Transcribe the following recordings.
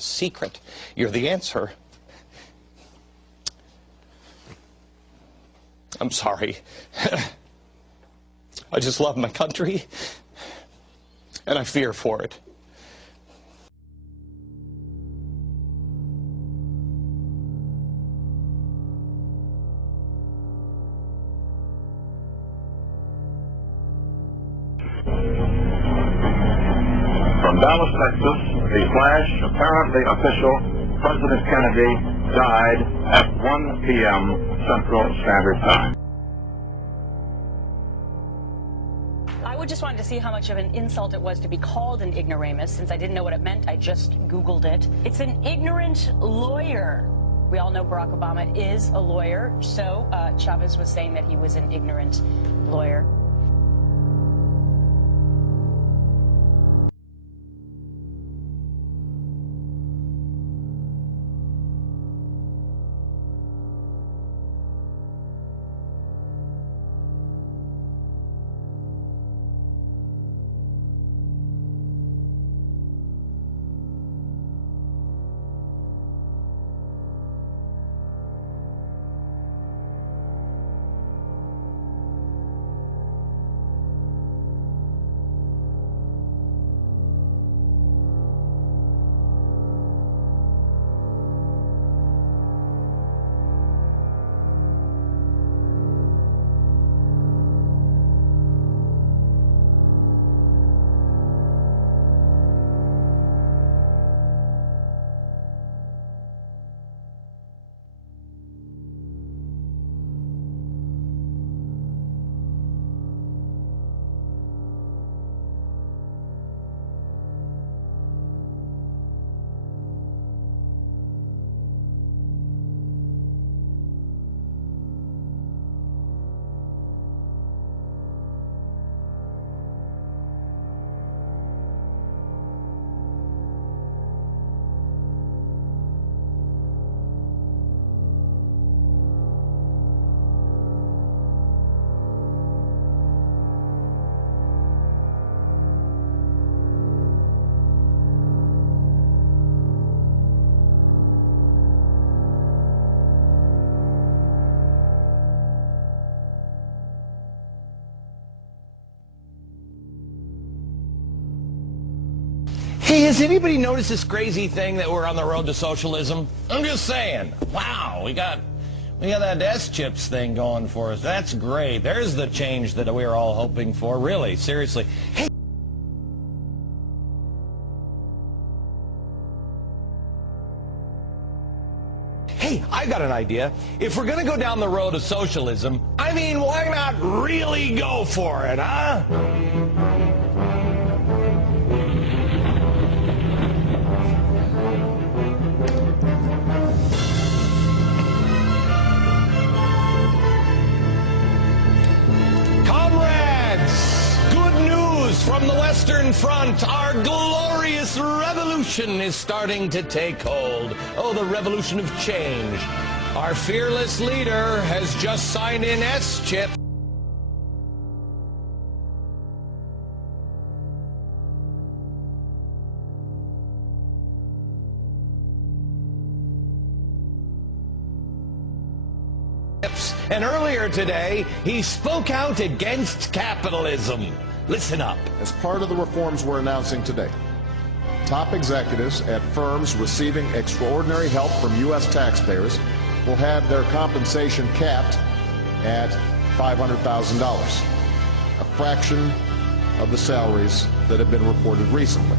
the secret. You're the answer. I'm sorry. I just love my country, and I fear for it. From Dallas, Texas, the flash, apparently official, President Kennedy died at 1 p.m. Central Standard Time. I just wanted to see how much of an insult it was to be called an ignoramus. Since I didn't know what it meant, I just Googled it. It's an ignorant lawyer. We all know Barack Obama is a lawyer, so Chavez was saying that he was an ignorant lawyer. Hey, has anybody noticed this crazy thing that we're on the road to socialism? I'm just saying. Wow, we got that S-chips thing going for us. That's great. There's the change that we were all hoping for. Really, seriously. Hey, I got an idea. If we're gonna go down the road of socialism, I mean, why not really go for it, huh? From the Western Front, our glorious revolution is starting to take hold. Oh, the revolution of change. Our fearless leader has just signed in S-chip. And earlier today, he spoke out against capitalism. Listen up. As part of the reforms we're announcing today, top executives at firms receiving extraordinary help from U.S. taxpayers will have their compensation capped at $500,000, a fraction of the salaries that have been reported recently.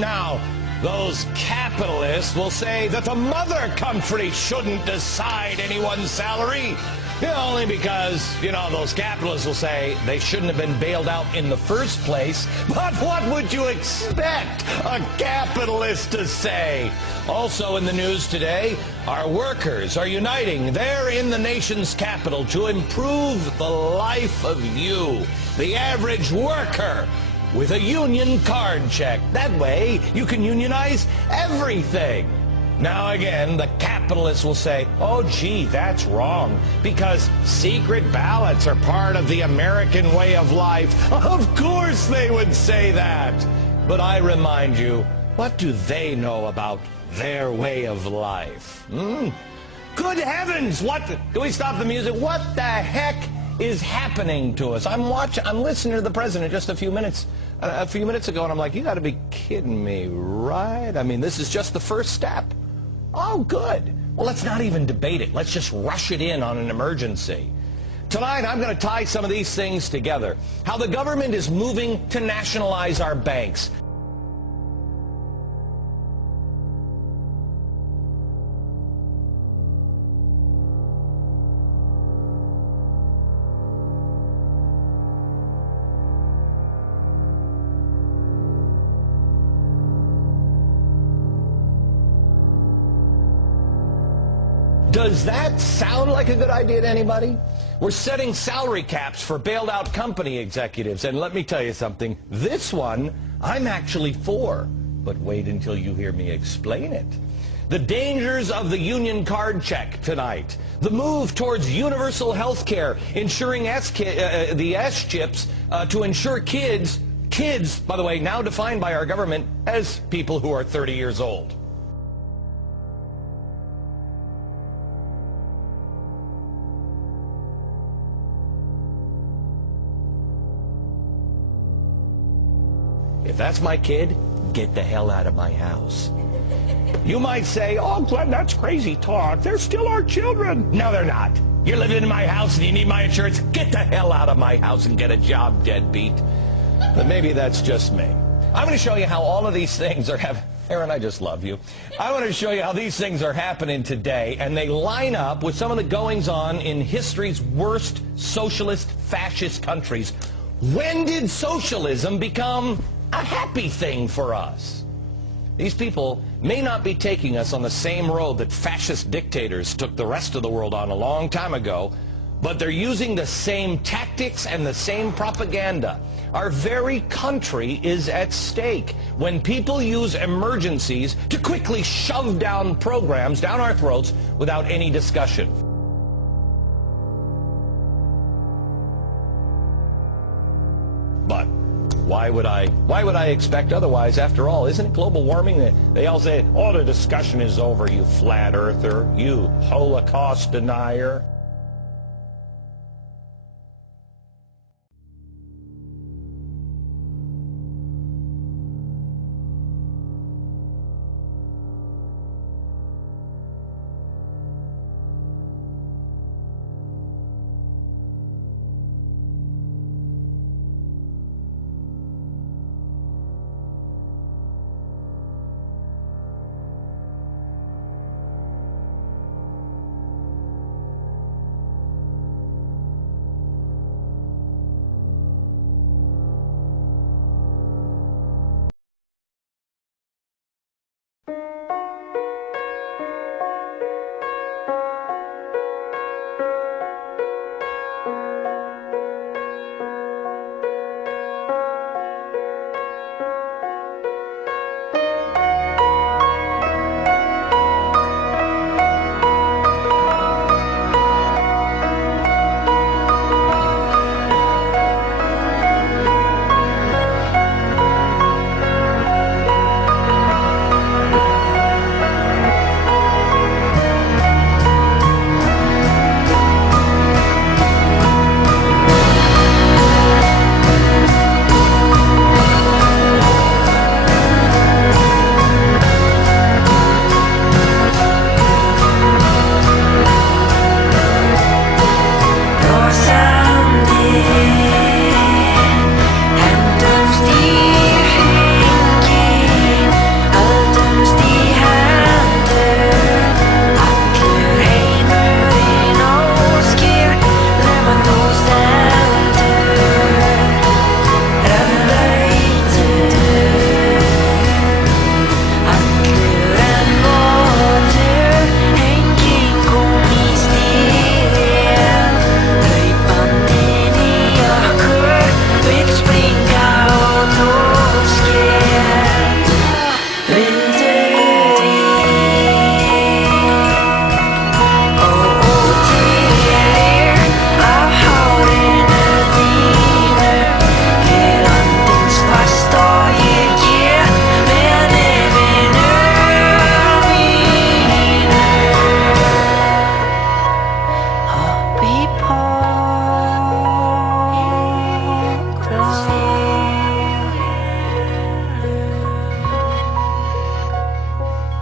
Now, those capitalists will say that the mother country shouldn't decide anyone's salary. Only because, those capitalists will say they shouldn't have been bailed out in the first place. But what would you expect a capitalist to say? Also in the news today, our workers are uniting there in the nation's capital to improve the life of you, the average worker, with a union card check. That way, you can unionize everything. Now again, the capitalists will say, oh gee, that's wrong, because secret ballots are part of the American way of life. Of course they would say that. But I remind you, what do they know about their way of life? Good heavens, can we stop the music? What the heck is happening to us? I'm listening to the president just a few minutes ago, and I'm like, you got to be kidding me, right? I mean, this is just the first step. Oh, good. Well, let's not even debate it. Let's just rush it in on an emergency. Tonight, I'm going to tie some of these things together. How the government is moving to nationalize our banks. Does that sound like a good idea to anybody? We're setting salary caps for bailed out company executives, and let me tell you something, this one I'm actually for, but wait until you hear me explain it. The dangers of the union card check tonight, the move towards universal health care, ensuring the S-chips to ensure kids, by the way, now defined by our government as people who are 30 years old. If that's my kid, get the hell out of my house. You might say, oh, Glenn, that's crazy talk. They're still our children. No, they're not. You're living in my house and you need my insurance. Get the hell out of my house and get a job, deadbeat. But maybe that's just me. I'm going to show you how all of these things are happening. Aaron, I just love you. I want to show you how these things are happening today, and they line up with some of the goings-on in history's worst socialist, fascist countries. When did socialism become a happy thing for us? These people may not be taking us on the same road that fascist dictators took the rest of the world on a long time ago, but they're using the same tactics and the same propaganda. Our very country is at stake when people use emergencies to quickly shove down programs down our throats without any discussion. But why would I expect otherwise? After all, isn't it global warming? They all say, oh, the discussion is over, you flat earther, you Holocaust denier.